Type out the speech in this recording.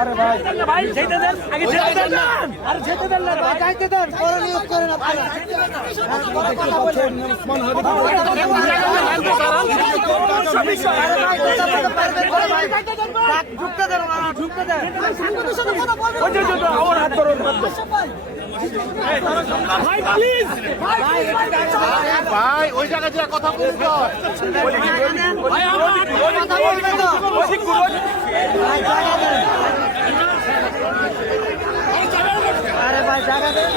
আরে ভাই যেতে দেন, আগে যেতে দেন না, আরে যেতে দেন না ভাই, যাইতে দেন, পরে নিয়োগ করেন আপনারা। ঢুকতে দেন, ঢুকতে দেন, আমার হাত ধরুন, ভাই ওই জায়গায় যে কথা বলতে আরে ভাই জায়গা দেন।